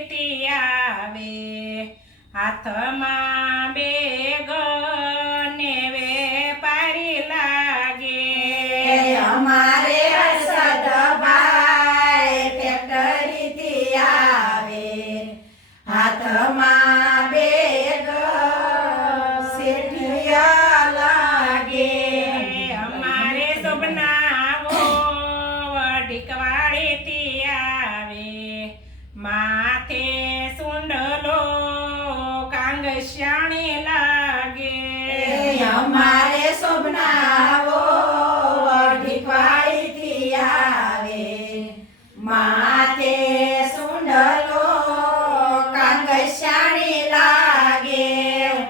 પેટી આવે હાથમાં બે ગને વેપારી લાગે. અમારા માથે સુંડલો કાંગશ્યાણી લાગે. અમારે શોભનાવો ઢીકવાડીથી આવે. માથે સુંડલો કાંગશ્યાણી લાગે.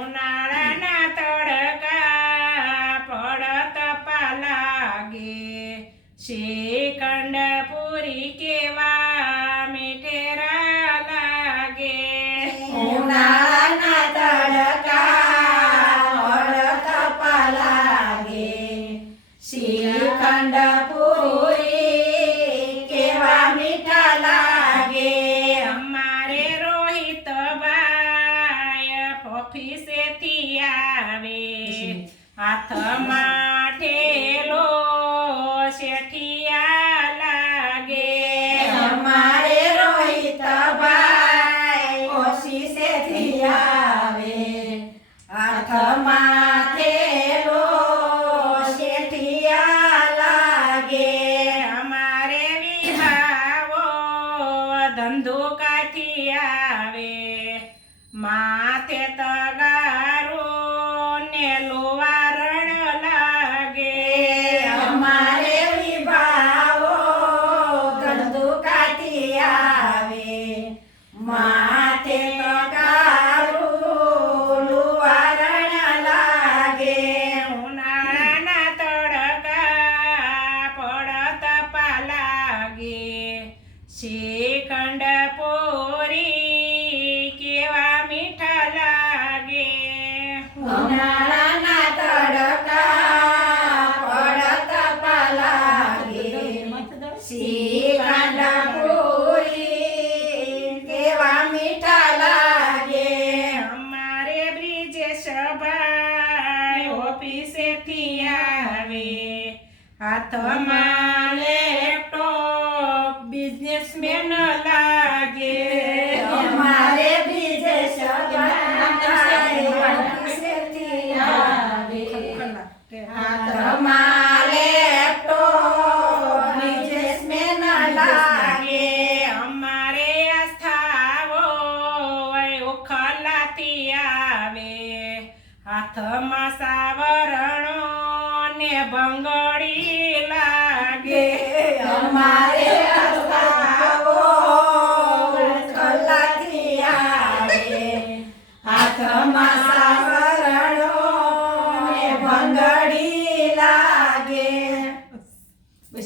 ઉનાળાના તડકા પડત લાગે. શ્રીખંડ લાગે. શ્રીખંડ પૂરી કેવા મીઠા લાગે. અમારે રોહિત ભાઈ ઓફિસેથી આવે. હાથમાં ધંધુકાથી આવે. માથે તગારો ને લોવારણ લાગે. અમારે વિભાવો ધંધુકાથી આવે. માથે તગારો લોવારણ લાગે. ઉનાળાના તડકા પડત લાગે શ્રીખંડ સભાઈ ઓફિસેથી આવે. હાથમાં લેપટોપ બિઝનેસમેન લાગે. અમારે બિઝનેસ હાથમાં આવે. હાથમાં સાવરણો ને ભંગડી લાગે. અમારે હાથમાં સાવરણ